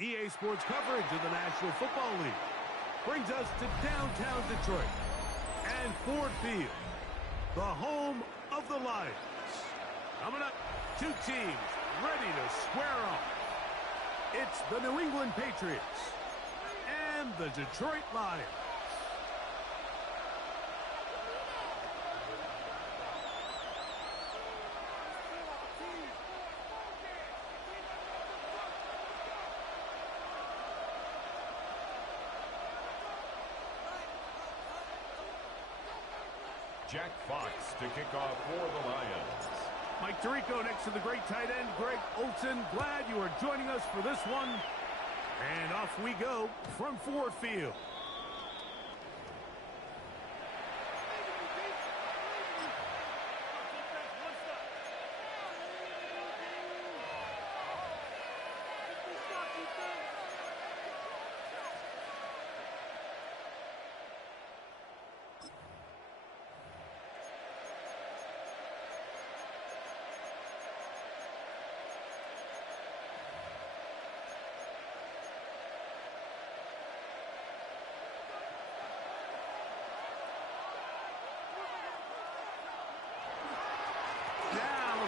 EA Sports coverage of the National Football League brings us to downtown Detroit and Ford Field, the home of the Lions. Coming up, two teams ready to square off. It's the New England Patriots and the Detroit Lions. Jack Fox to kick off for the Lions. Mike Tirico next to the great tight end, Greg Olsen. Glad you are joining us for this one. And off we go from Ford Field.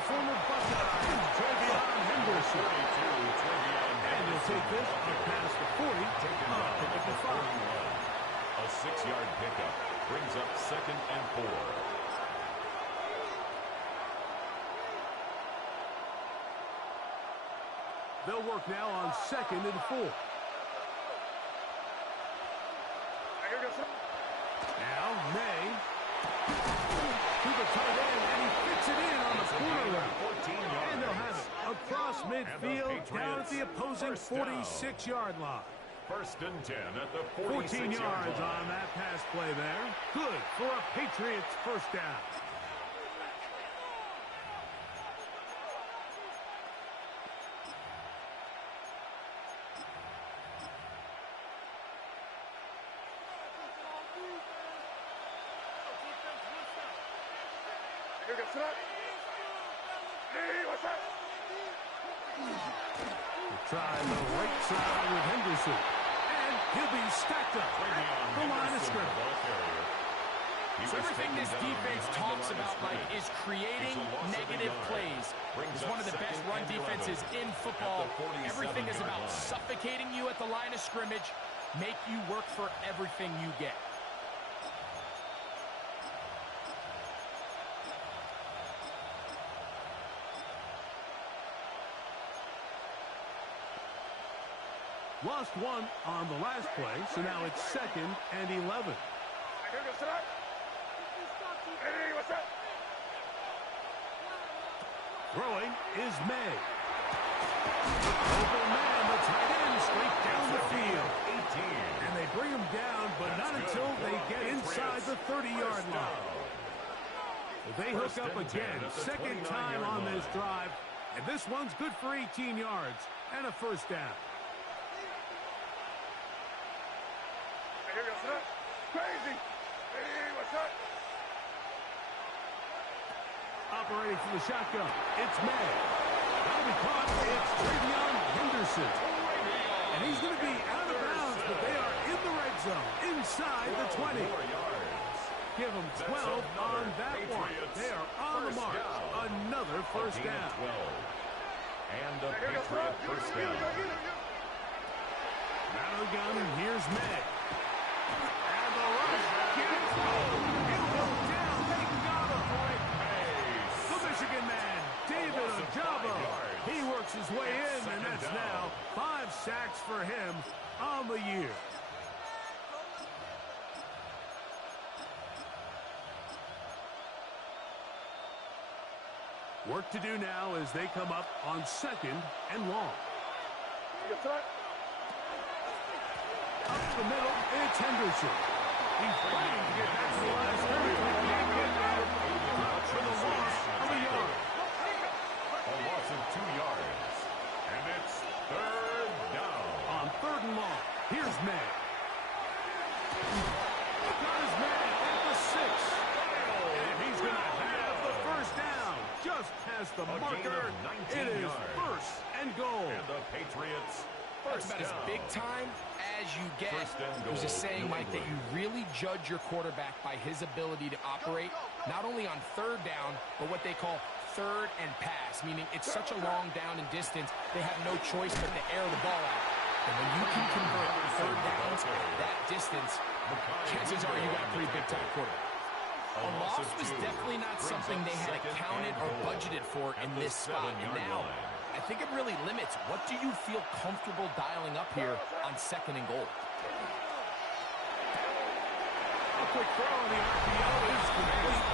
Former Buckeye, Henderson. And he'll take this up past the 40, pick up the 5. A 6-yard pickup brings up 2nd and 4. They'll work now on 2nd and 4. Now, May. To the tight end, and he fits it in on the corner route. And they'll have it across midfield down at the opposing 46-yard line. 1st and 10 at the 14 yards on that pass play there. Good for a Patriots first down. Try the right side with Henderson. And he'll be stacked up at the line of scrimmage. So everything this defense talks about, Mike, is creating negative plays. It's one of the best run defenses in football. Everything is about suffocating you at the line of scrimmage, make you work for everything you get. Lost one on the last play, so now it's 2nd and 11. Throwing is May. Open man, the tight end, straight down the field. 18. And they bring him down, but not until they get inside the 30-yard line. They hook up again, 2nd time on this drive, and this one's good for 18 yards and a first down. Operating from the shotgun, it's May. That'll be caught. It's Henderson. And he's going to be out of bounds, but they are in the red zone, inside the 20. Give them 12 on that one. They are on the mark. Another first down. And a Patriot first down. Out of the gun, and here's May. And the rush gets it'll go down. They got him for it. The Michigan man, David Ojabo. He works his way in, and that's now 5 sacks for him on the year. Work to do now as they come up on 2nd and long. Up the middle, it's Henderson. He's fighting to get back to the line of scrimmage. He can't get there. Drops for the loss of a yard. A loss of 2 yards. And it's 3rd down. On 3rd and long, here's May. Got his man at the 6. And he's going to have the first down. Just past the marker. It is 1st and goal. And the Patriots That's about as big time as you get. There's a saying, Mike, that you really judge your quarterback by his ability to operate not only on third down, but what they call third and pass, meaning it's such a long down and distance, they have no choice but to air the ball out. And when you can convert third downs at that distance, chances are you got a pretty big-time quarterback. A loss was definitely not something they had accounted or budgeted for in this spot. And now, I think it really limits. What do you feel comfortable dialing up here on 2nd and goal? A quick throw on the RPO is complete.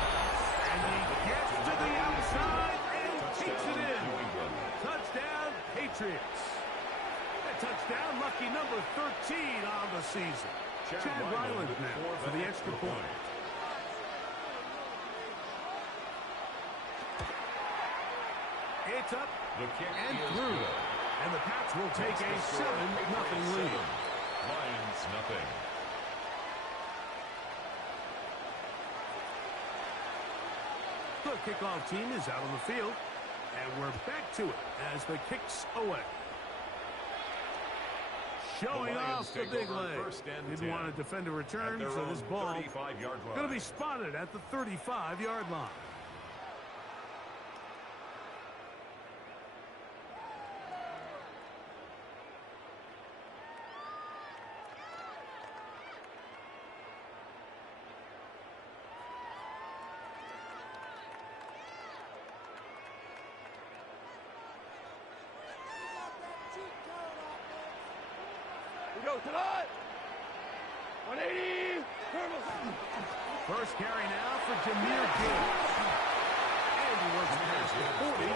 And he gets to the outside and takes it in. Touchdown, Patriots. A touchdown, lucky number 13 on the season. Chad Ryland now for the extra point. It's up and through. And the Pats will take a 7-0 lead. Lions nothing. The kickoff team is out on the field. And we're back to it as the kick's away. Showing off the big leg. Didn't want to defend a return, so this ball going to be spotted at the 35-yard line. Go tonight. 180. First carry now for Jameer Gibbs. And he works past the 40,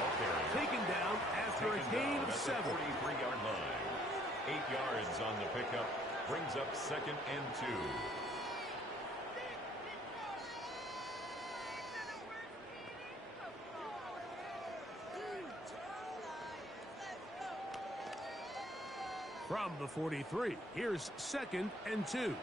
taken down after a gain of 7. 43-yard line. 8 yards on the pickup. Brings up 2nd and 2. From the 43, here's 2nd and 2.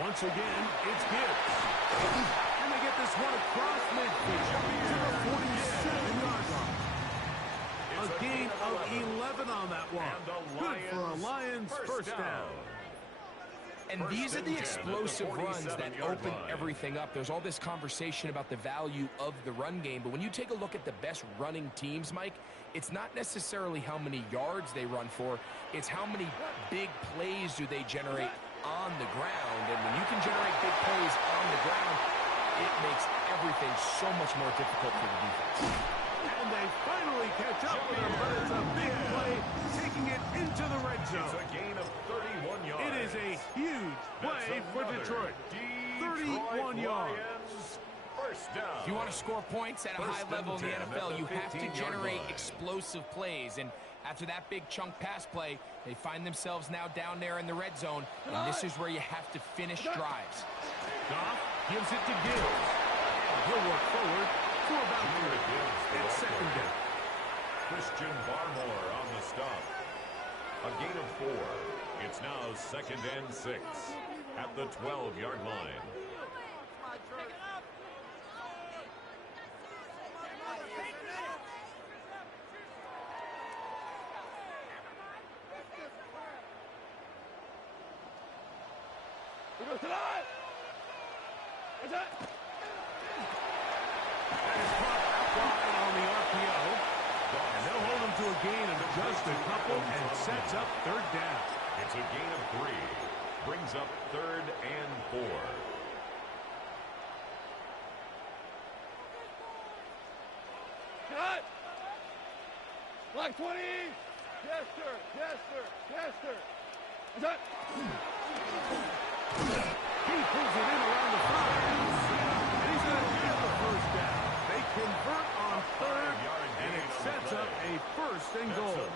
Once again, it's Gibbs. And they get this one across midfield to the 47-yard line. A gain of 11 on that one. Good for a Lions first down. And these are the explosive runs that open everything up. There's all this conversation about the value of the run game, but when you take a look at the best running teams, Mike, it's not necessarily how many yards they run for, it's how many big plays do they generate on the ground. And when you can generate big plays on the ground, it makes everything so much more difficult for the defense. And they finally catch up with him, but it's a big play, taking it into the red zone. It's a gain of 31 yards. It is a huge play for Detroit. 31 yards. First down. If you want to score points at a high level in the NFL, you have to generate explosive plays. And after that big chunk pass play, they find themselves now down there in the red zone. And this is where you have to finish drives. Goff gives it to Gibbs. He'll work forward to about 3. It's 2nd down. Christian Barmore on the stop. A gain of 4. It's now 2nd and 6 at the 12-yard line. On the RPO. And they'll hold him to a gain of just a couple and sets up 3rd down. It's a gain of 3. Brings up 3rd and 4. Cut. Black 20. Yes, sir. Yes, sir. Yes, sir. Cut. He pulls it in around the 5. And he's going to get the first down. They convert on 3rd, and it sets up a 1st and goal.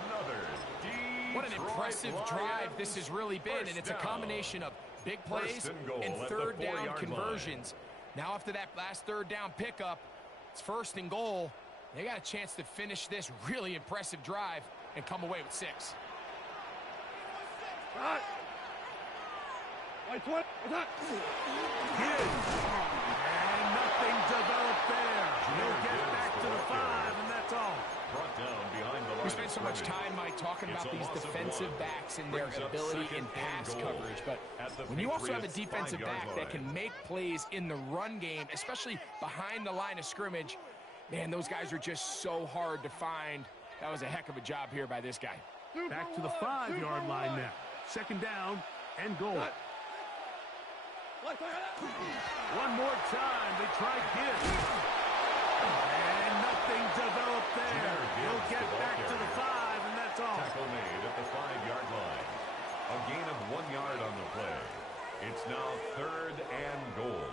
What an impressive drive this has really been, and it's a combination of big plays and 3rd down conversions. Now after that last 3rd down pickup, it's 1st and goal. They got a chance to finish this really impressive drive and come away with 6. Cut. White 20. Cut. And nothing developed there. He'll get back to the 5, and that's all. Brought down spend so much time, Mike, talking about these defensive backs and their ability in pass coverage. But when you also have a defensive back that can make plays in the run game, especially behind the line of scrimmage, man, those guys are just so hard to find. That was a heck of a job here by this guy. Back to the 5-yard line now. Second down and goal. One more time. They try Gibbs. And nothing developed there. He'll get back to the 5, and that's all. Tackle made at the 5-yard line. A gain of 1 yard on the play. It's now 3rd and goal.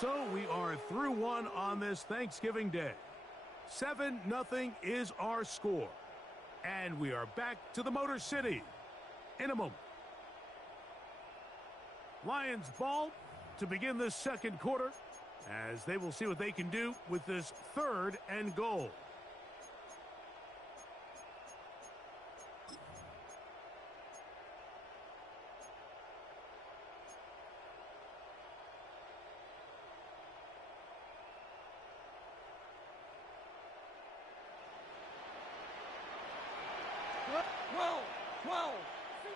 So we are through one on this Thanksgiving Day. 7-0 is our score. And we are back to the Motor City in a moment. Lions ball to begin this second quarter, as they will see what they can do with this 3rd and goal.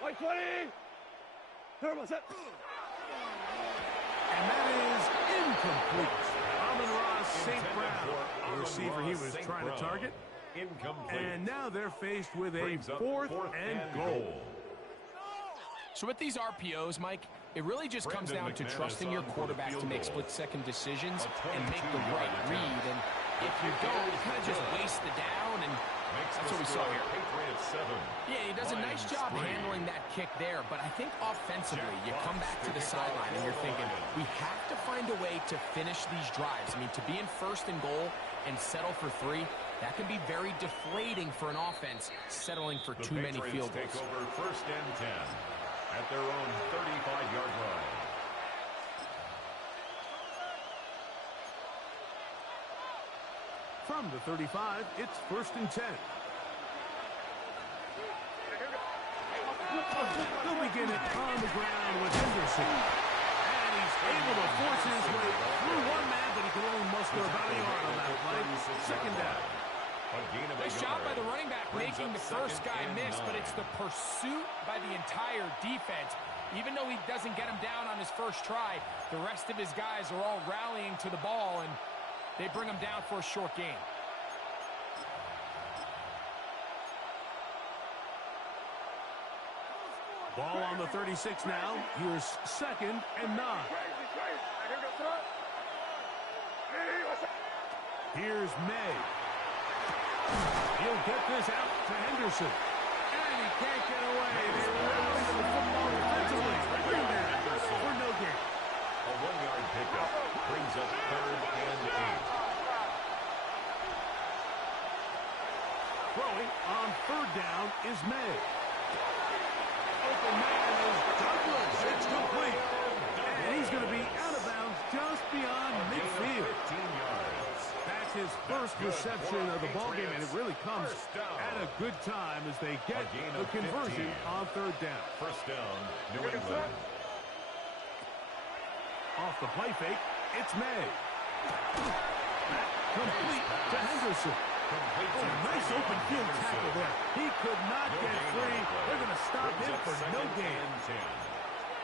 Like 20. Turbo set. And that is incomplete. Amon-Ra St. Brown, the receiver he was trying to target. Incomplete. And now they're faced with a 4th and goal. So with these RPOs, Mike, it really just comes down to trusting your quarterback to make split-second decisions and make the right read. And if you don't, you kind of just waste the down, and that's what we saw here. Patriots 7. Yeah, he does a nice job handling that kick there, but I think offensively, you come back to the sideline and you're thinking, we have to find a way to finish these drives. I mean, to be in 1st and goal and settle for 3, that can be very deflating for an offense settling for too many field goals. Take over 1st and 10 at their own 35-yard line. From the 35, it's 1st and 10. They'll begin it on the ground with Henderson. And he's able to force his way through one man, but he can only muster about a yard on that play. Second down. Nice job by the running back making the first guy miss, but it's the pursuit by the entire defense. Even though he doesn't get him down on his first try, the rest of his guys are all rallying to the ball, and they bring him down for a short gain. Ball on the 36 now. Here's 2nd and 9. Here's May. He'll get this out to Henderson. And he can't get away. They run into the football defensively. Rebound for no gain. A 1-yard pickup brings up 3rd and 8. Throwing on 3rd down is May. Open man is Douglas. It's complete. And he's going to be out of bounds just beyond midfield. 15 yards. That's his first reception of the ballgame, and it really comes at a good time as they get the conversion on 3rd down. 1st down, New England. Off the play fake, it's May. Complete to Henderson. Oh, nice open field tackle there. He could not get free. They're going to stop him for no gain.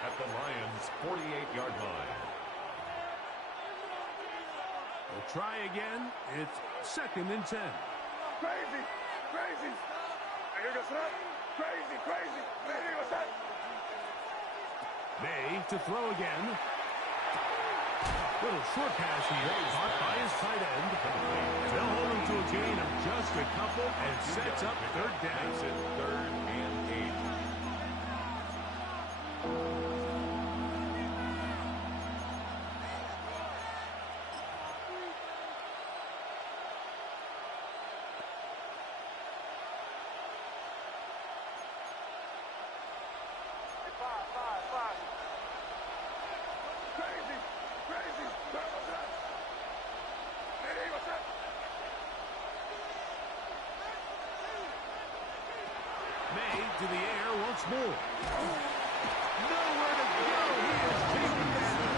At the Lions' 48-yard line. We'll try again. It's 2nd and 10. Crazy. Crazy. Crazy. Crazy. May to throw again. Little short pass here, caught by his tight end. They'll hold him to a gain of just a couple and sets up 3rd down. 3rd and 8. May to the air once more. Nowhere to go. He is taken down.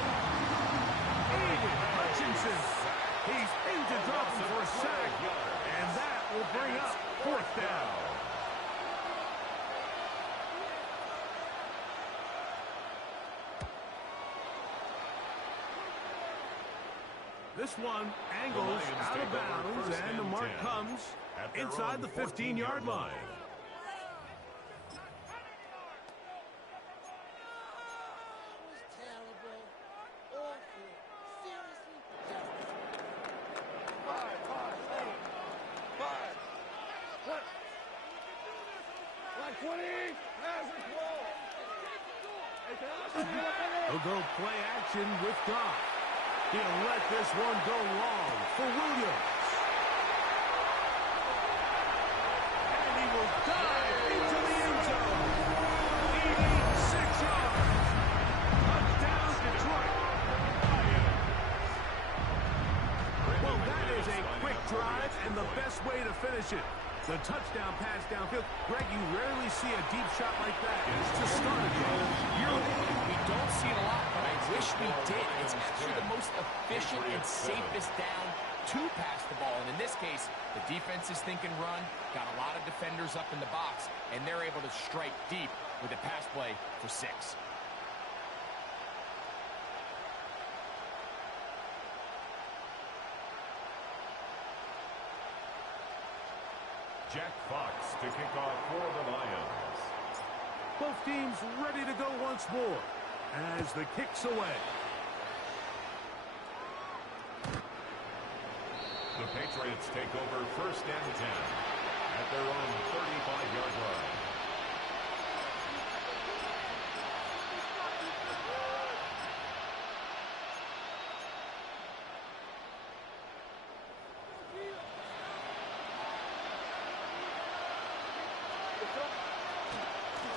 Aiden touches Henderson. He's in to drop him for a sack, and that will bring up fourth down. This one angles out of bounds, and the mark comes inside the 15-yard line. He'll go play action with Goff. He'll let this one go long for Williams. And he will dive into the end zone. 86 yards. Touchdown, Detroit. Well, that is a quick drive and the best way to finish it. The touchdown pass downfield. Greg, you rarely see a deep shot like that to start a game. We don't see it a lot, but I wish we did. It's actually the most efficient and safest down to pass the ball. And in this case, the defense is thinking run, got a lot of defenders up in the box, and they're able to strike deep with a pass play for 6. Jack Fox to kick off for the Lions. Both teams ready to go once more as the kick's away. The Patriots take over first and 10 at their own 35-yard line.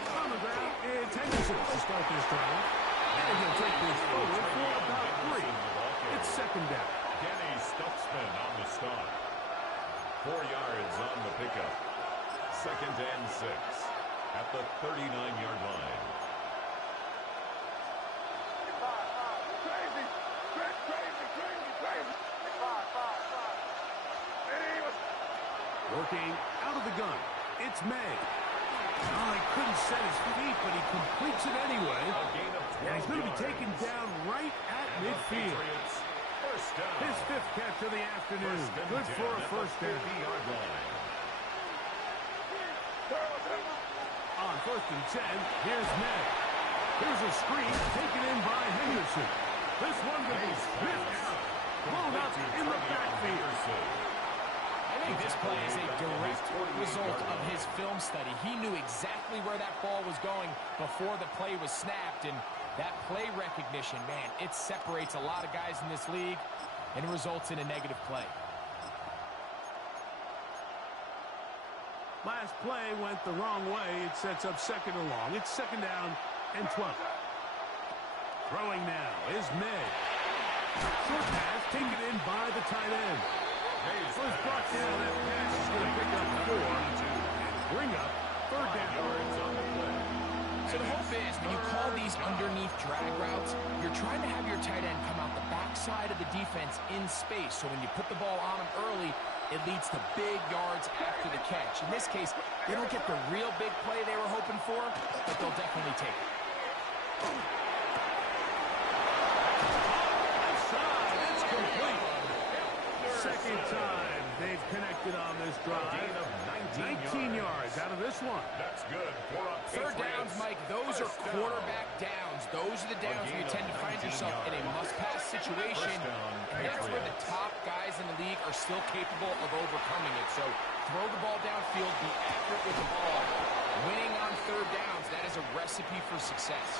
On the ground, it's Henderson to start this drive. And he'll take this forward for about 3. It's second down. Danny Stutzman on the stop. 4 yards on the pickup. Second and 6 at the 39-yard line. Working out of the gun, it's May. Oh, he couldn't set his feet, but he completes it anyway. And he's going to be taken down right at midfield. His 5th catch of the afternoon. Good for a first down. On 1st and 10, here's May. Here's a screen taken in by Henderson. This one going to be sniffed out. Blown up in the backfield. I think this play is a direct result of his film study. He knew exactly where that ball was going before the play was snapped, and that play recognition, man, it separates a lot of guys in this league and results in a negative play. Last play went the wrong way. It sets up second and long. It's second down and 12. Throwing now is May. Short pass taken in by the tight end. First brought down, that pass is going to pick up 4 and bring up third down. So the hope is when you call these underneath drag routes, you're trying to have your tight end come out the backside of the defense in space. So when you put the ball on him early, it leads to big yards after the catch. In this case, they don't get the real big play they were hoping for, but they'll definitely take it. Outside, it's complete. Second time they've connected on this drive. 19 yards out of this one. That's good. Third downs, Mike, those are quarterback downs. Those are the downs where you tend to find yourself in a must-pass situation. And that's where the top guys in the league are still capable of overcoming it. So throw the ball downfield, be accurate with the ball. Winning on third downs, that is a recipe for success.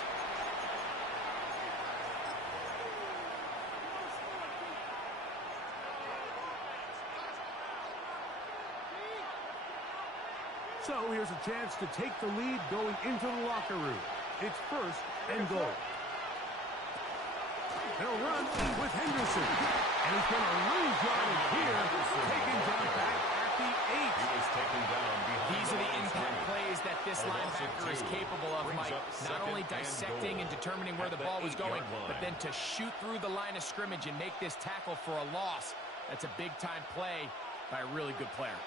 So here's a chance to take the lead going into the locker room. It's first and goal. They'll run with Henderson. And he's going to lose yardage here. Taken down back at the 8. He was taken down behind. These are the impact plays that this linebacker is capable of, Mike. Not only dissecting and determining where the ball was going, but then to shoot through the line of scrimmage and make this tackle for a loss. That's a big-time play by a really good player.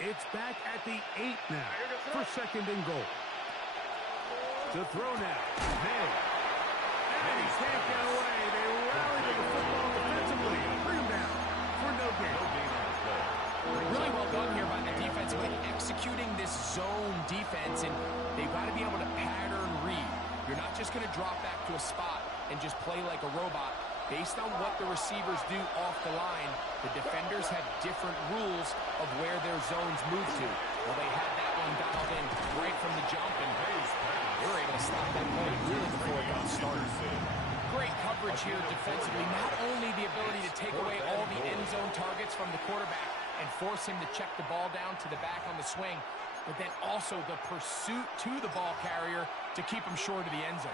It's back at the 8 now for 2nd and goal. To throw now. May. And he can't get away. They rally to the football defensively. Bring him down for no gain. Really well done here by the defense, like executing this zone defense, and they've got to be able to pattern read. You're not just going to drop back to a spot and just play like a robot. Based on what the receivers do off the line, the defenders have different rules of where their zones move to. Well, they had that one dialed in right from the jump, and they were able to stop that play really before it got started. Great coverage here defensively. Not only the ability to take away all the end zone targets from the quarterback and force him to check the ball down to the back on the swing, but then also the pursuit to the ball carrier to keep him short of the end zone.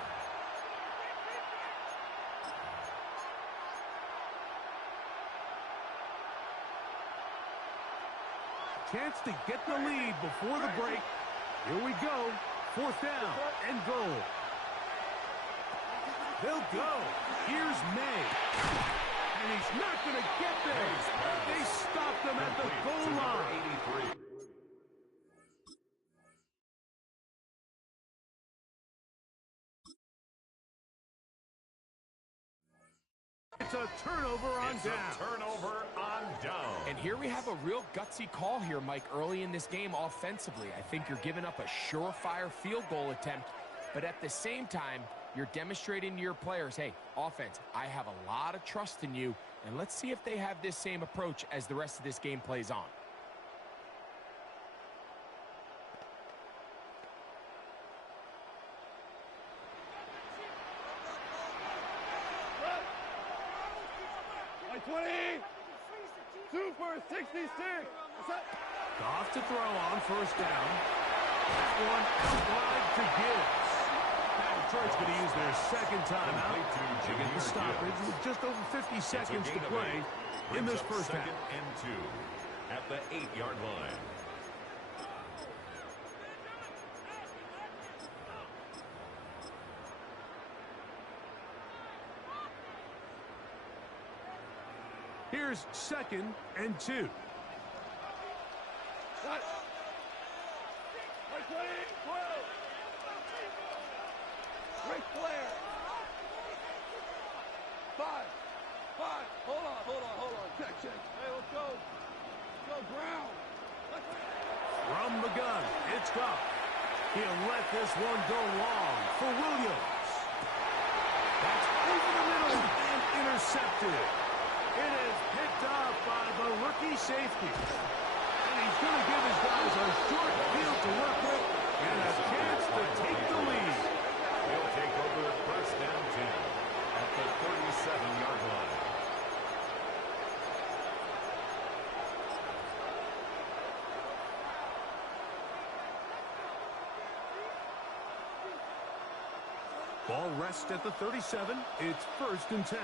Chance to get the lead before the break. Here we go. 4th down and goal. They'll go. Here's May. And he's not going to get there. They stopped him at the goal line. It's a turnover on down. And here we have a real gutsy call here, Mike, early in this game offensively. I think you're giving up a surefire field goal attempt, but at the same time, you're demonstrating to your players, hey, offense, I have a lot of trust in you, and let's see if they have this same approach as the rest of this game plays on. Super 66. Off to throw on 1st down. That one out wide to Gibbs. Now Detroit's going to use their 2nd timeout to get the stoppage with just over 50 seconds to play in this 1st half. 2nd and 2 at the 8-yard line. Here's 2nd and 2. Ric Flair. 5. Hold on. Check. Hey, let's go. Go ground. From the gun, it's Goff. He'll let this one go long for Williams. That's over the middle and intercepted. It is picked up by the rookie safety. And he's going to give his guys a short field to work with and a chance to take the lead. He'll take over 1st down 10 at the 37-yard line. Ball rests at the 37. It's 1st and 10.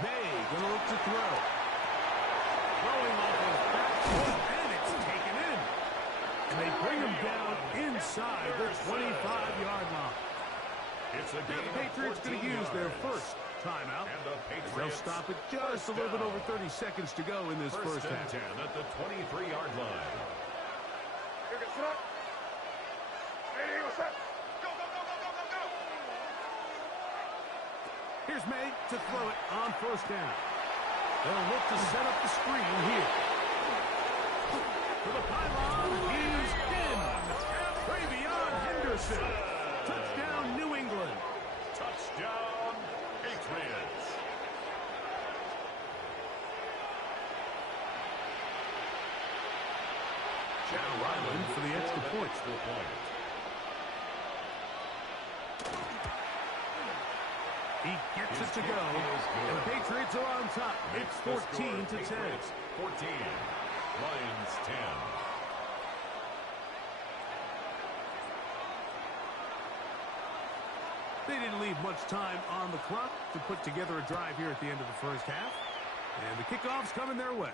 May going to look to throw. Throwing off his back foot, and it's taken in. And they bring him down inside the 25-yard line. Now the Patriots going to use their 1st timeout. They'll stop it just a little bit over 30 seconds to go in this 1st half. 10 at the 23-yard line. Here's May to throw it on 1st down. They'll look to set up the screen here. To the pylon, he's in. Travion Henderson. Touchdown, New England. Touchdown, Patriots. Chad Ryland for the extra point. He gets it to go, and the Patriots are on top. It's 14 to 10. 14, Lions 10. They didn't leave much time on the clock to put together a drive here at the end of the 1st half. And the kickoff's coming their way.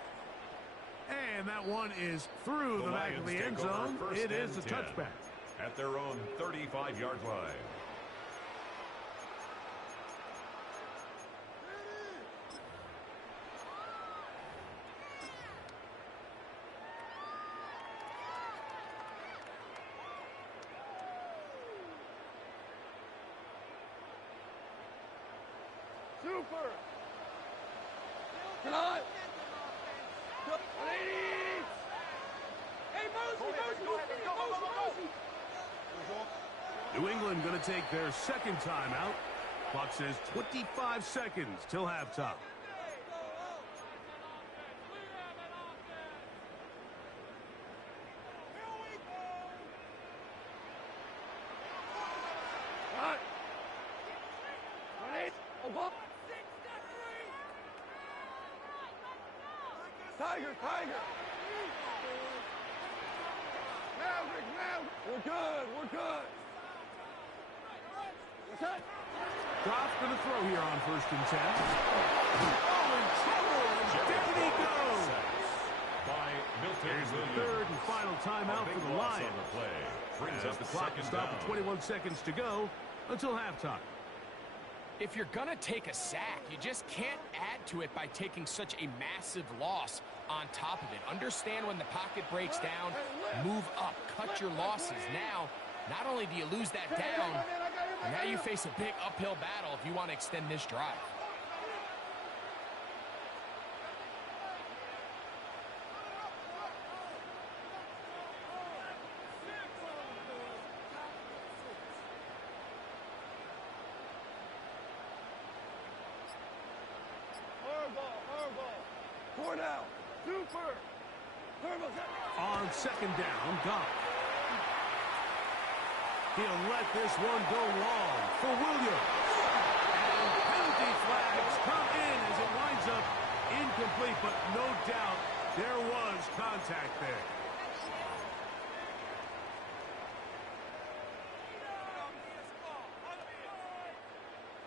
And that one is through the back of the end zone. It is a touchback. At their own 35-yard line. Super! Come on! 180! Hey, Mosey! New England going to take their second timeout. Clock says 25 seconds till halftime. Tiger! We're good! Goff's going to throw here on 1st and 10. Oh, in trouble, and down he goes. Here's the third and final timeout for the Lions. As the clock is stopped with 21 seconds to go until halftime. If you're going to take a sack, you just can't add to it by taking such a massive loss on top of it. Understand when the pocket breaks down, move up, cut your losses. Now, not only do you lose that down, now you face a big uphill battle if you want to extend this drive. On second down, Goff. He'll let this one go long for Williams. And penalty flags come in as it winds up incomplete, but no doubt there was contact there.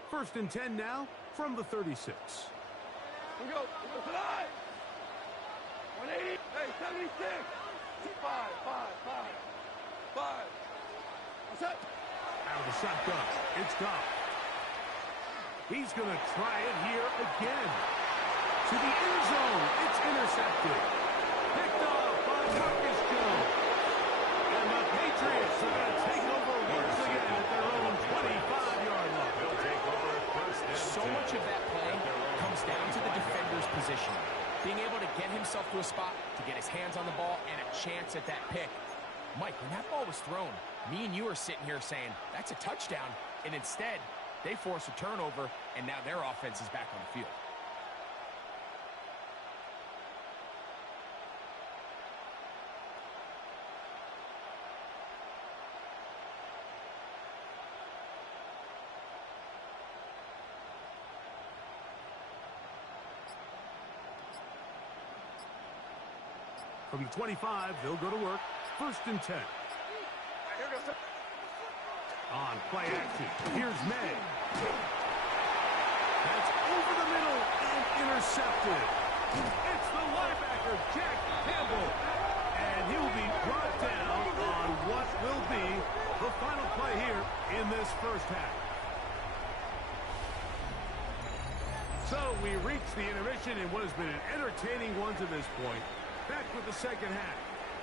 First and 10 now from the 36. We go tonight. 180. Hey, 76. 5. What's up? Out of the shotgun, it's Goff. He's going to try it here again. To the end zone, it's intercepted. Picked off by Marcus Jones. And the Patriots are going to take over once again at their own 25-yard line. They'll take over first and 10. So much of that play comes down to the defender's position. Being able to get himself to a spot, to get his hands on the ball, and a chance at that pick. Mike, when that ball was thrown, me and you are sitting here saying, that's a touchdown, and instead, they force a turnover, and now their offense is back on the field. From the 25, they'll go to work. First and 10. On play action, here's May. That's over the middle and intercepted. It's the linebacker, Jack Campbell. And he'll be brought down on what will be the final play here in this first half. So we reach the intermission in what has been an entertaining one to this point. Back with the second half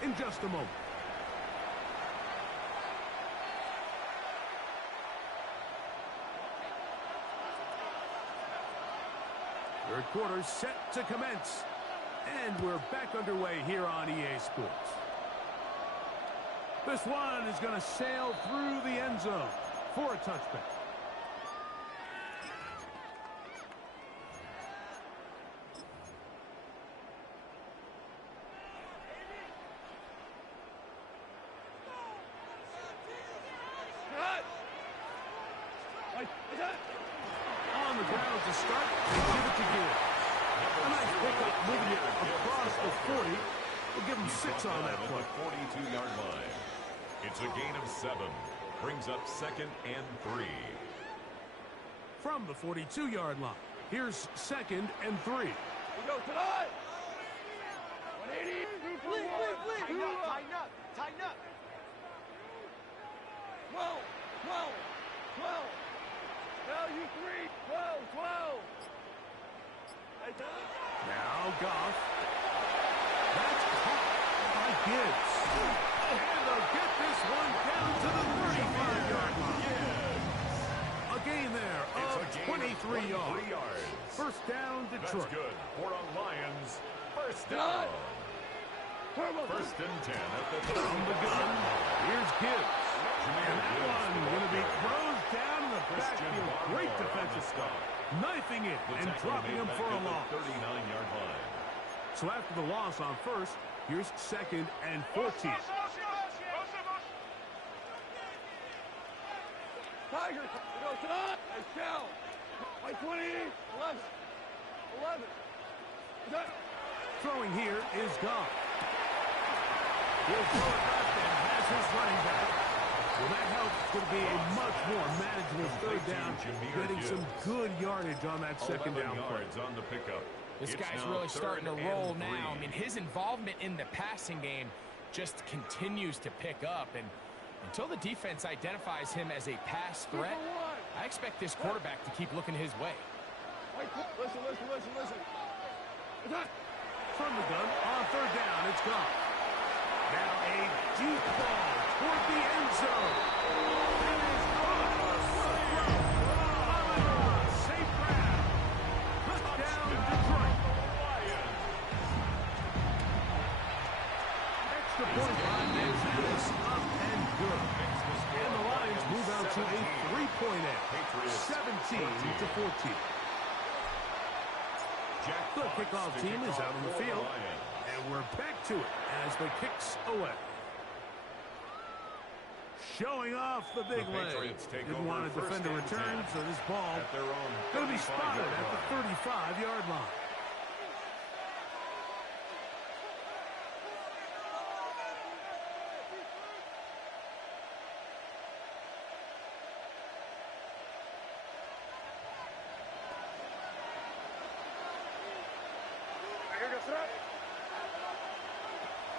in just a moment. Third quarter set to commence. And we're back underway here on EA Sports. This one is going to sail through the end zone for a touchback. On the ground to start, and give it to Gibbs. A nice pickup moving it across the 40. We'll give him 6 on that play. 42-yard line. It's a gain of 7. Brings up second and 3. From the 42-yard line, here's second and 3. We go tonight. Tighten up, tighten up, tighten up. 12, 12, 12. Now you 3, 12, 12. Now Goff. That's caught by Gibbs. And they'll get this one down to the 35-yard line. A gain there of 23 yards. First down, Detroit. That's good for a Lions first down. First and 10 at the From the gun, here's Gibbs. And that one going to be thrown down in the backfield. Great defensive stop. Knifing it and dropping him for a loss. 39-yard line. So after the loss on first, here's second and 14. Tiger, go top. Let's count. By 20, 11, 11. Throwing here is Goff. He'll throw it back and has his running back. Well, that helps. It's going to be a much more manageable third down, getting some good yardage on that second down play. On the pickup. This guy's really starting to roll now. I mean, his involvement in the passing game just continues to pick up. And until the defense identifies him as a pass threat, I expect this quarterback to keep looking his way. Listen. From the gun, on third down, it's gone. Now a deep ball toward the end zone. That is gone. Safe grab. Touchdown, Detroit. Extra point line is up and good. And the Lions move out to a 3-point edge. 17-14. The kickoff team is out on the field, and we're back to it as the kick's away. Showing off the big leg. Didn't want to defend a return, so this ball going to be spotted at the 35-yard line.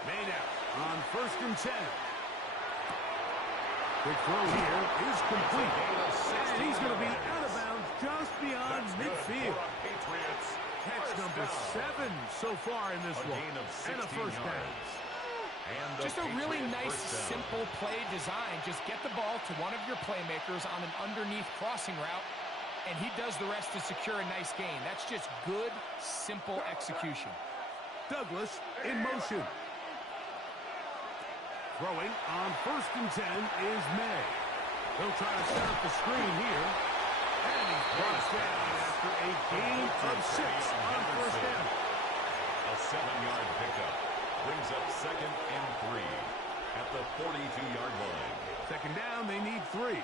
Made out on first and 10. The throw here is complete. And he's going to be out of bounds just beyond midfield. Catch number 7 so far in this one. And a first down. Just a really nice, simple play design. Just get the ball to one of your playmakers on an underneath crossing route, and he does the rest to secure a nice gain. That's just good, simple execution. Douglas in motion. Throwing on first and 10 is May. He'll try to set up the screen here. And he's brought down after a gain of 6 on first down. A 7-yard pickup brings up second and 3 at the 42-yard line. Second down, they need 3.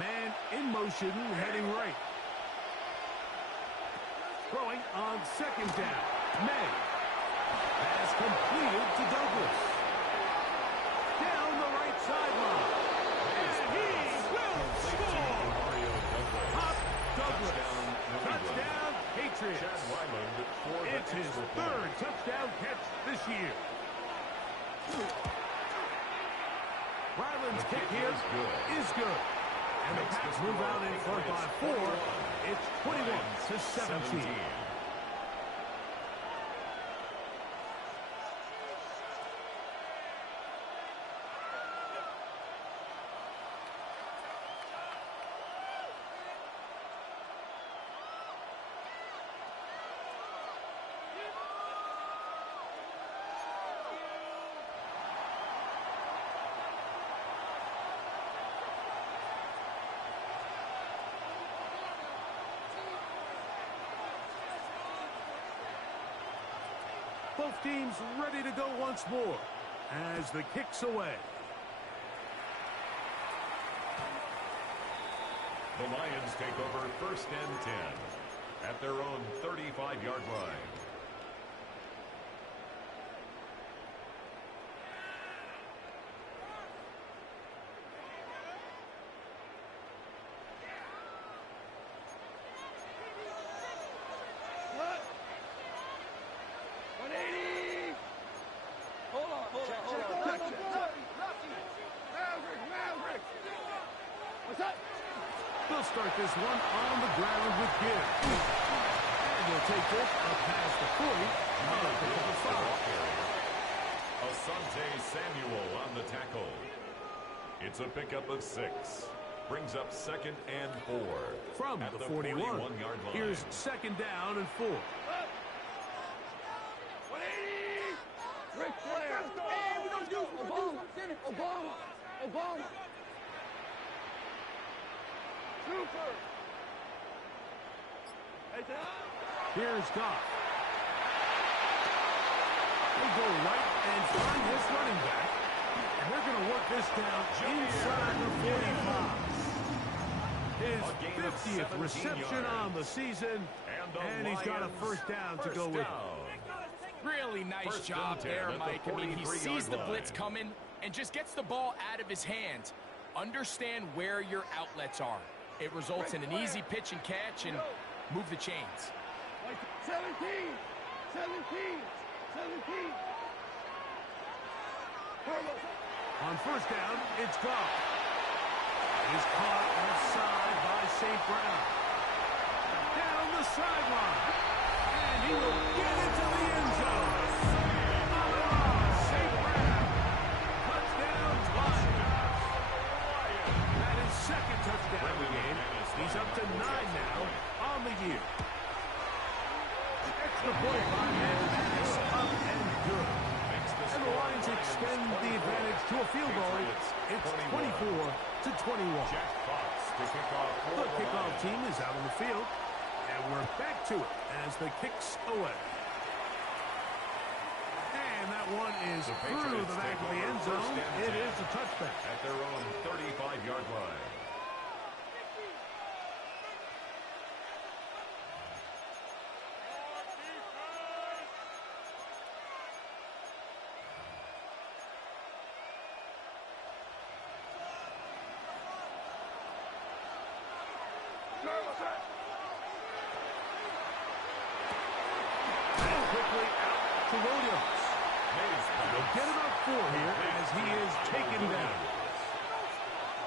Man in motion, heading right. Throwing on second down. May has completed to Douglas. Down the right sideline. And he will score. Pop Douglas. Touchdown, Patriots. It's his 3rd touchdown catch this year. Ryland's kick here is good. And the Pats move out in front by 4. It's 21-17. Both teams ready to go once more as the kick's away. The Lions take over first and 10 at their own 35-yard line. They'll start this one on the ground with give. And they'll take this up past the 40. Pick up a 5. Asante Samuel on the tackle. It's a pickup of 6. Brings up 2nd and 4. From at the 41. 41-yard line. Here's 2nd down and 4. 180. Ric Flair. Hey, we're going to do Obama. Obama. Trooper. Here's Goff. They go right and find his running back. And they're going to work this down inside the 45. His 50th reception on the season. And he's got a first down to go with it. Really nice job there, Mike. I mean, he sees the blitz coming and just gets the ball out of his hands. Understand where your outlets are. It results in an easy pitch and catch and move the chains. 17. On first down, it's Goff. He's caught outside by St. Brown. Down the sideline. And he will get into the end zone. St. Brown. Touchdown, Lions. That is 2nd touchdown of the game. He's up to 9 now on the year. Extra point by Madden is up and good. And the Lions extend the advantage to a field goal. It's 24-21. The kickoff team is out on the field. And we're back to it as the kick's away. And that one is through the back of the end zone. It is a touchback. At their own 35-yard line. Quickly out to Williams. They'll get about 4 here as he is taken down.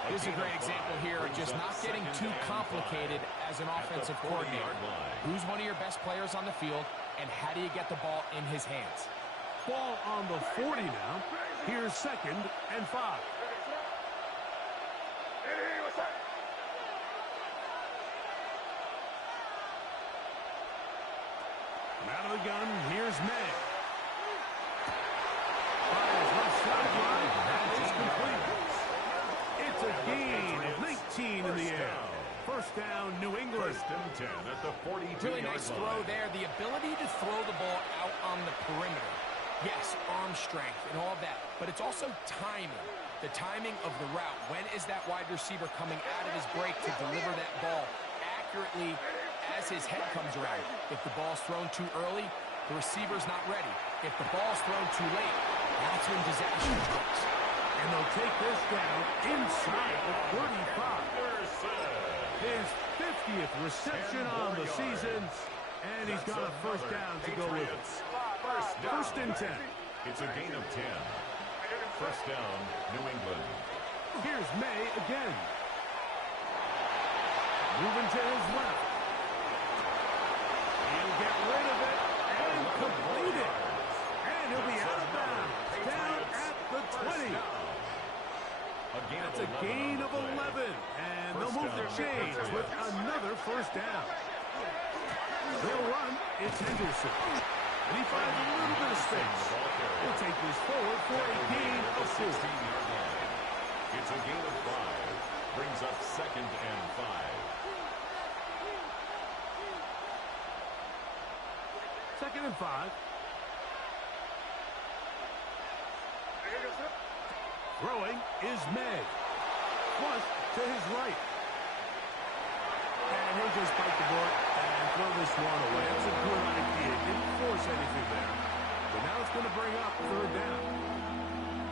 This is a great example here of just not getting too complicated as an offensive coordinator. Who's one of your best players on the field, and how do you get the ball in his hands? Ball on the 40 now. Here's 2nd and 5. Out of the gun, here's May. Fires left sideline. That is complete. It's a gain of 19 in the air. First down, New England. 1st and 10 at the 42-yard line. Really nice throw there. The ability to throw the ball out on the perimeter. Yes, arm strength and all that, but it's also timing. The timing of the route. When is that wide receiver coming out of his break to deliver that ball accurately as his head comes around? If the ball's thrown too early, the receiver's not ready. If the ball's thrown too late, that's when disaster strikes. And they'll take this down inside the 35. His 50th reception on the season, and he's got a first down to go with it. 1st and 10. It's a gain of 10. First down, New England. Here's May again. Moving to his left. He'll get rid of it and complete it. And he'll be out of bounds. Down at the 20. That's a gain of 11. And they'll move the chains with another first down. They'll run. It's Henderson. And he finds a little bit of space. He'll take this forward for a gain of 4. It's a gain of 5. Brings up 2nd and 5. 2nd and 5. Throwing is May. Flush to his right. And he'll just bite the bullet and throw this one away. It's a good idea. Didn't force anything there. But now it's going to bring up 3rd down.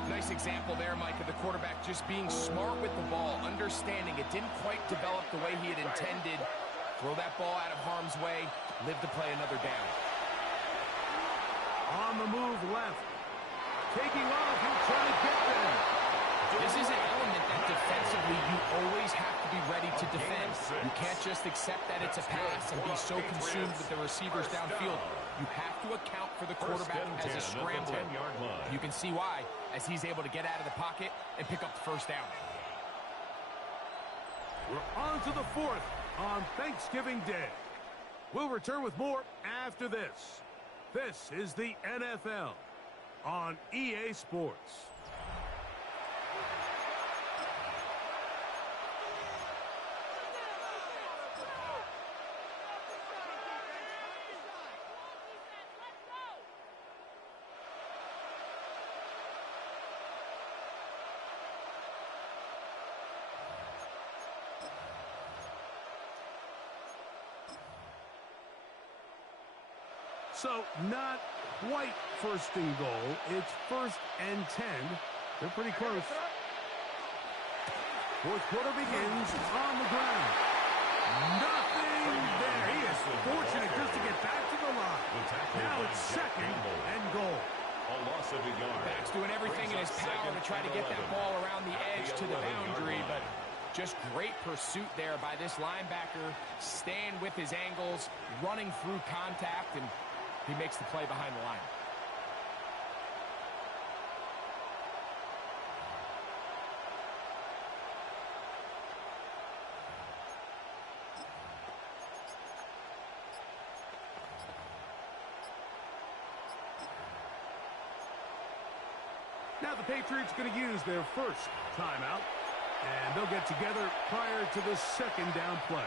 Nice example there, Mike, of the quarterback just being smart with the ball, understanding it didn't quite develop the way he had intended. Throw that ball out of harm's way, live to play another down. On the move left. Taking off, he'll try to get there. This is an element that defensively you always have to be ready to defend. You can't just accept that it's a pass and be so consumed with the receivers downfield. You have to account for the quarterback as a scrambler. You can see why, as he's able to get out of the pocket and pick up the first down. We're on to the fourth on Thanksgiving Day. We'll return with more after this. This is the NFL on EA Sports. So, not quite first and goal. It's 1st and 10. They're pretty close. Fourth quarter begins on the ground. Nothing there. He is fortunate just to get back to the line. Now it's 2nd and goal. A loss of a yard. Back's doing everything in his power to try to get that ball around the edge to the boundary, but just great pursuit there by this linebacker, staying with his angles, running through contact, and he makes the play behind the line. Now the Patriots going to use their first timeout, and they'll get together prior to the 2nd down play.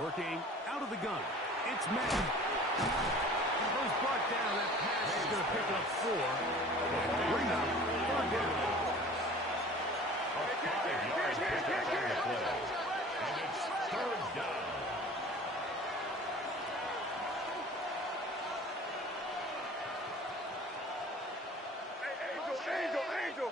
Working out of the gun. It's Madden. Goes brought down. That pass is going to pick up 4. Bring up 3rd down. A 5-yard pickup on the play. And it's 3rd down. Angel.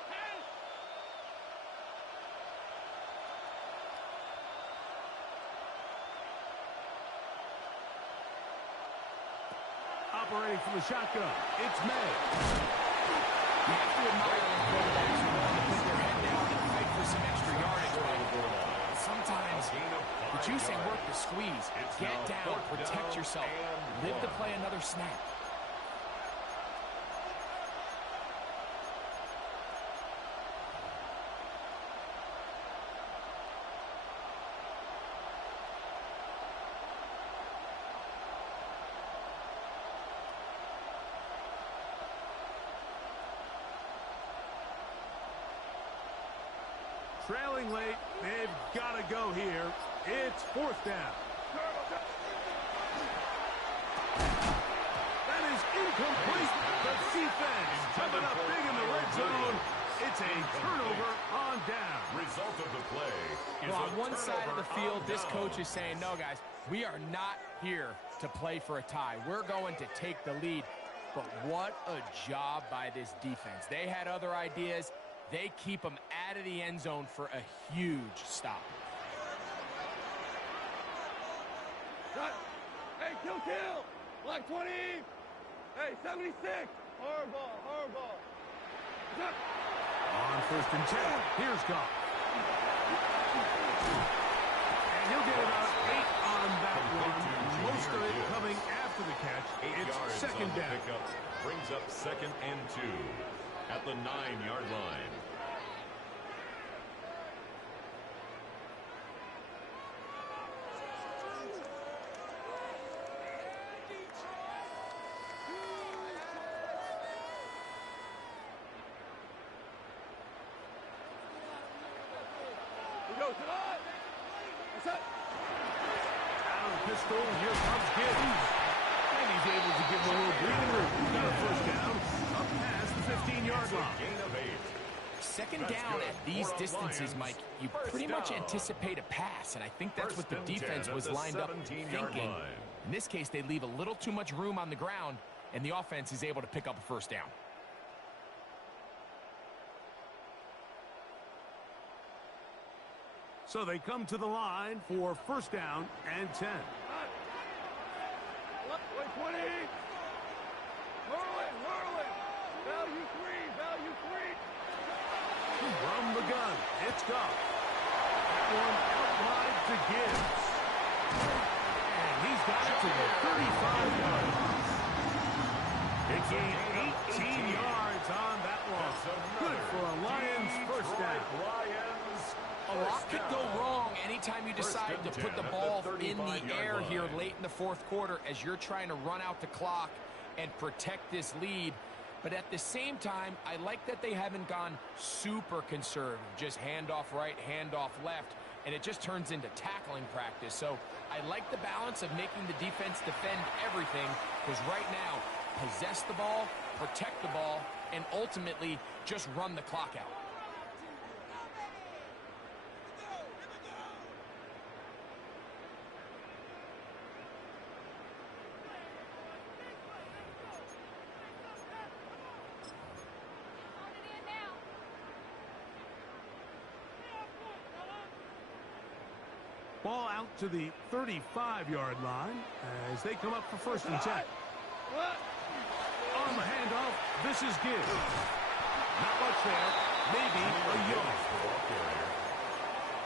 Operating from the shotgun. It's May. You have to admire the quarterbacks who want to put their head down and fight for some extra yardage, but sometimes the juice ain't worth the squeeze. Get down, protect yourself, live to play another snap. Trailing late, they've got to go here. It's 4th down. That is incomplete. The defense coming up big in the red zone. It's a turnover on down. Result of the play is Well, on one side of the field, this down. coach is saying, no, guys, we are not here to play for a tie. We're going to take the lead. But what a job by this defense. They had other ideas. They keep them out of the end zone for a huge stop. Hey, kill. Block 20. Hey, 76. Hardball. On 1st and 10, here's Goff. And he'll get about 8 on that one. Most of it coming after the catch. 8 It's yards 2nd on the down. pickup. Brings up 2nd and 2 at the 9-yard line. Go to that. What's up? Out of the pistol, here comes Gibbs. And he's able to give him a little breathing room. Got a 1st down, up past the 15-yard line. Gain of 8. 2nd down at these distances, Mike, you pretty much anticipate a pass, and I think that's what the defense was lined up thinking. In this case, they leave a little too much room on the ground, and the offense is able to pick up a 1st down. So they come to the line for first down and 10. 20. Whirling. Value three. From the gun, it's Goff. That one out wide to Gibbs. And he's got it to the 35-yard line. They gained 18 yards on that one. Good for a Lions first down. A lot could go wrong anytime you decide to put the ball in the air here late in the fourth quarter as you're trying to run out the clock and protect this lead. But at the same time, I like that they haven't gone super conservative. Just handoff right, handoff left, and it just turns into tackling practice. So I like the balance of making the defense defend everything, because right now, possess the ball, protect the ball, and ultimately just run the clock out. Ball out to the 35-yard line as they come up for first and 10. On the handoff, this is Gibbs. Not much there. Maybe a yard.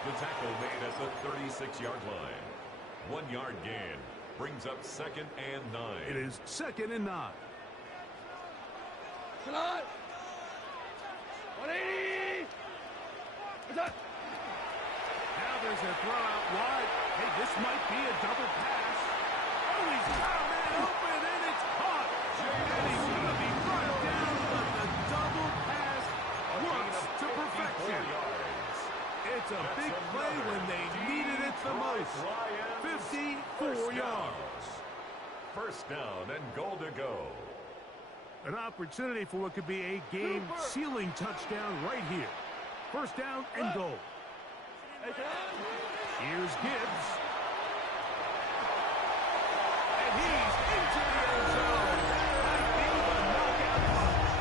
The tackle made at the 36-yard line. 1 yard gain brings up second and 9. It is second and 9. 180. Now there's a throw out wide. Hey, this might be a double pass. Oh, he's got a man open, and it's caught. And he's going to be brought down, but the double pass works to perfection. It's a big play when they needed it the most. 54 yards. First down and goal to go. An opportunity for what could be a game-sealing touchdown right here. First down and goal. Here's Gibbs. And he's into the end zone. Might be the knockout punch.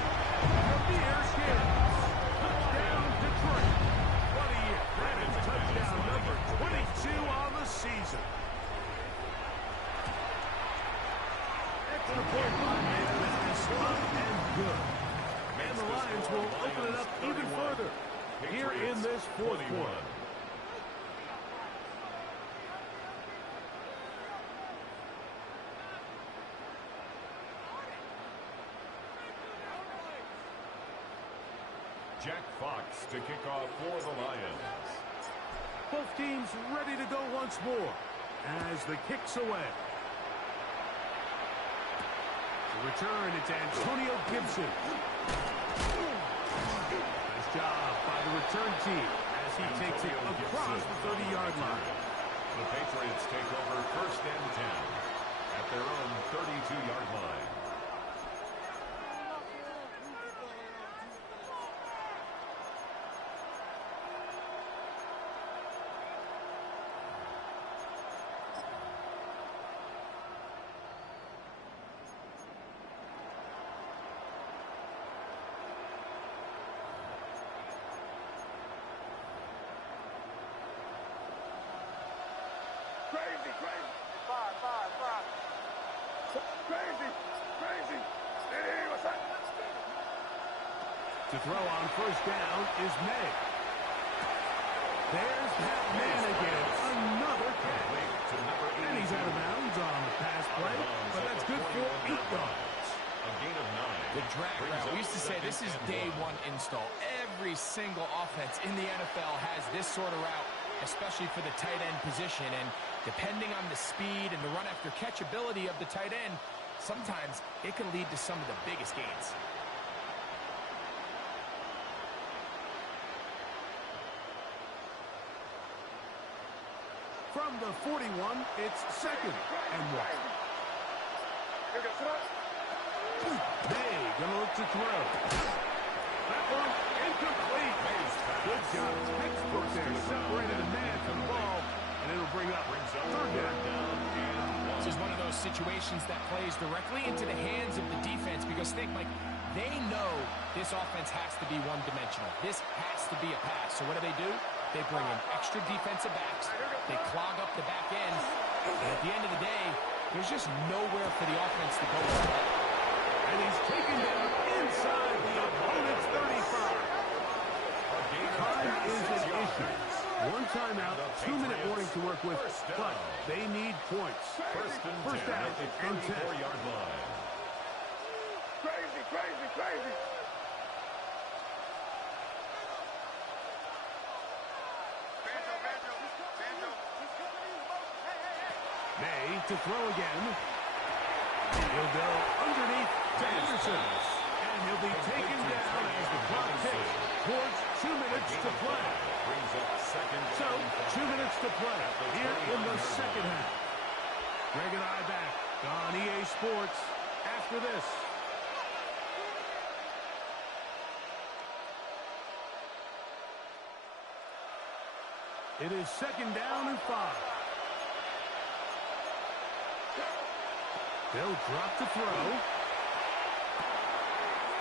Here's Gibbs. Touchdown, Detroit. What a year. That is touchdown number 22 on the season. Extra point line is spot and good. And the Lions will open it up even further here in this fourth quarter. Jack Fox to kick off for the Lions. Both teams ready to go once more as the kick's away. To return, it's Antonio Gibson. Nice job by the return team as he takes it across the 30-yard line. The Patriots take over first and 10 at their own 32-yard line. To throw on first down is May. There's Pat Man again. Another catch. And he's out of bounds on the pass play, but that's good for 8 yards. A gain of 9. The drag route. We used to say this is day one install. Every single offense in the NFL has this sort of route, especially for the tight end position. And depending on the speed and the run after catch ability of the tight end, sometimes it can lead to some of the biggest gains. From the 41, it's second and 1. May gonna look to throw. That one incomplete. Good job. Textbook there. Separated the man from the ball, and it'll bring up third down. This is one of those situations that plays directly into the hands of the defense, because think, Mike, they know this offense has to be one-dimensional. This has to be a pass. So what do? They bring in extra defensive backs. They clog up the back end. And at the end of the day, there's just nowhere for the offense to go. And he's taken down inside the opponent's 35. Time is an issue. One timeout, 2-minute warning to work with, but they need points. First down and 10. Yard line. Crazy, crazy, crazy. May to throw again. He'll go underneath to Henderson. And he'll be taken down as the clock ticks towards 2 minutes to play. So, 2 minutes to play here in the second half. Greg and I back on EA Sports after this. It is second down and 5. They'll drop to throw.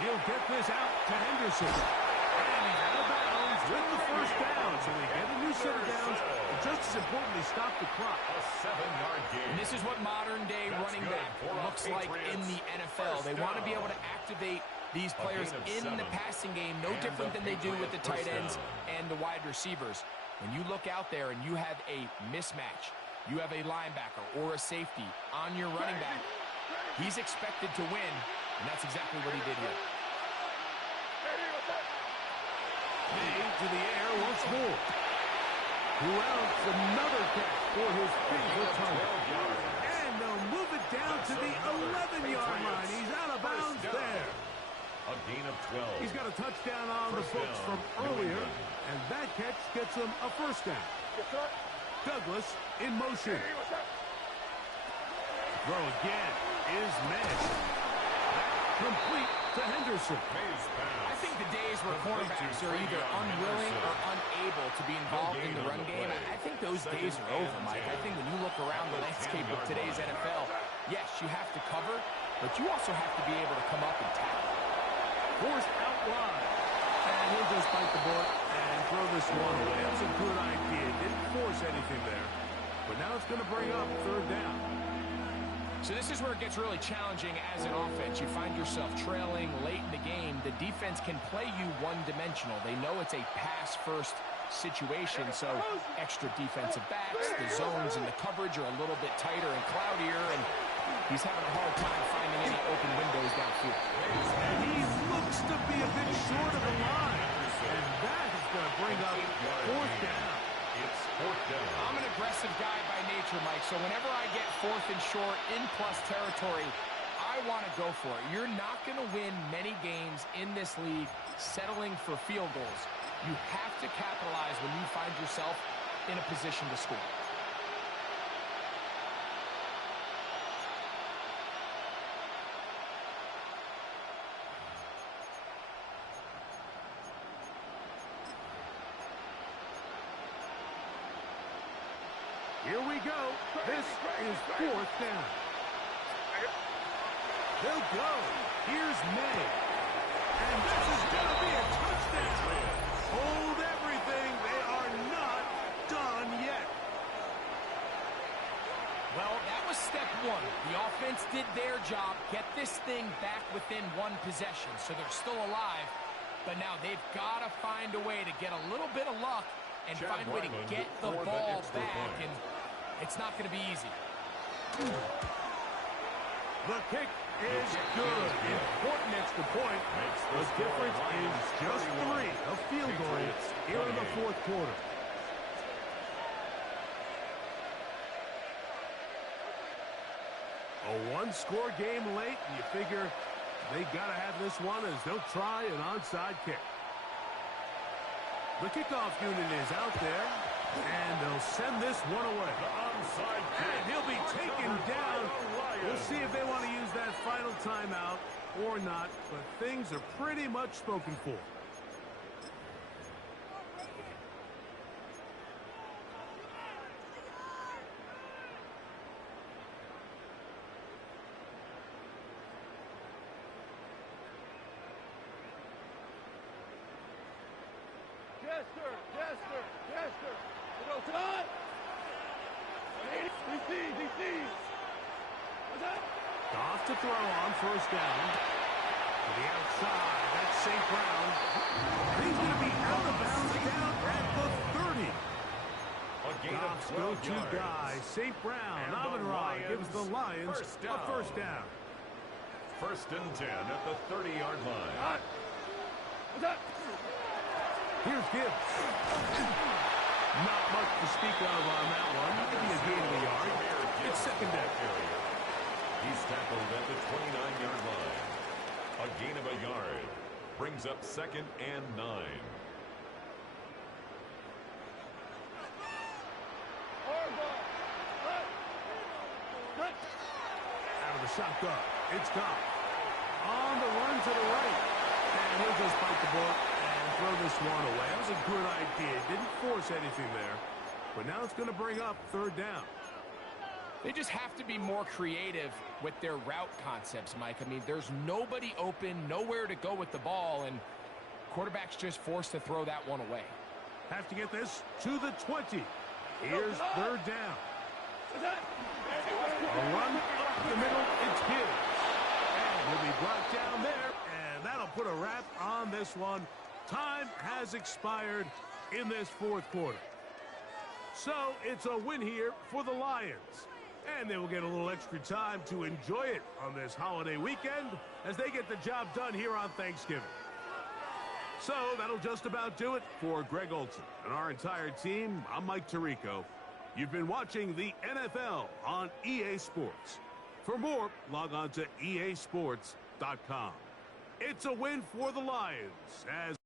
He'll get this out to Henderson. And he's out of bounds with the first down. So they get a new set of downs. But just as importantly, stop the clock. A 7-yard gain. And this is what modern-day running back looks like in the NFL. They want to be able to activate these players in the passing game, no different than they do with the tight ends and the wide receivers. When you look out there and you have a mismatch, you have a linebacker or a safety on your running back, he's expected to win, and that's exactly what he did here. May to the air once more. Who else? Another catch for his favorite target. And they'll move it down to the 11-yard line. He's out of bounds there. A gain of 12. He's got a touchdown on the books from earlier, and that catch gets him a first down. Douglas in motion. Throw again is missed. Complete to Henderson. I think the days where cornerbacks are either unwilling or unable to be involved in the run game, I think those days are over, Mike. I think when you look around the landscape of today's NFL, yes, you have to cover, but you also have to be able to come up and tackle. Forced out wide. And he'll just bite the bullet and throw this one away. That was a good idea. Didn't force anything there. But now it's going to bring up third down. So this is where it gets really challenging as an offense. You find yourself trailing late in the game. The defense can play you one-dimensional. They know it's a pass-first situation, so extra defensive backs, the zones and the coverage are a little bit tighter and cloudier, and he's having a hard time finding any open windows downfield. And he looks to be a bit short of the line. And that is going to bring up fourth down. It's fourth down. I'm an aggressive guy by nature, Mike, so whenever I get fourth and short in plus territory, I want to go for it. You're not going to win many games in this league settling for field goals. You have to capitalize when you find yourself in a position to score. Here we go. This is fourth down. They'll go. Here's May. And this is going to be a touchdown. Hold everything. They are not done yet. Well, that was step one. The offense did their job, get this thing back within one possession, so they're still alive. But now they've got to find a way to get a little bit of luck and find a way to get the ball back, and it's not going to be easy. The kick is good. Important extra point. The difference is just 3. A field goal here in the fourth quarter. A one-score game late, and you figure they got to have this one as they'll try an onside kick. The kickoff unit is out there, and they'll send this one away. And he'll be taken down. We'll see if they want to use that final timeout or not, but things are pretty much spoken for. Yes, sir. Yes, sir. Yes, tonight. DC. What's that? Off to throw on first down. To the outside, that's St. Brown. He's going to be out of bounds down at the 30. Goff's go-to guy, St. Brown. Amon-Ra gives the Lions a first down. First and 10 at the 30-yard line. What's that? Here's Gibbs. Not much to speak of on that one. Maybe a gain of a yard. It's second down. He's tackled at the 29-yard line. A gain of a yard. Brings up second and 9. Out of the shotgun. It's Goff. On the run to the right. And he'll just bite the bullet and throw this one away. That was a good idea. Didn't force anything there. But now it's going to bring up third down. They just have to be more creative with their route concepts, Mike. I mean, there's nobody open, nowhere to go with the ball, and quarterback's just forced to throw that one away. Have to get this to the 20. Here's third down. A run up the middle. It's Gibbs. And he'll be brought down there, and that'll put a wrap on this one. Time has expired in this fourth quarter. So it's a win here for the Lions. And they will get a little extra time to enjoy it on this holiday weekend as they get the job done here on Thanksgiving. So that'll just about do it for Greg Olson and our entire team. I'm Mike Tirico. You've been watching the NFL on EA Sports. For more, log on to easports.com. It's a win for the Lions as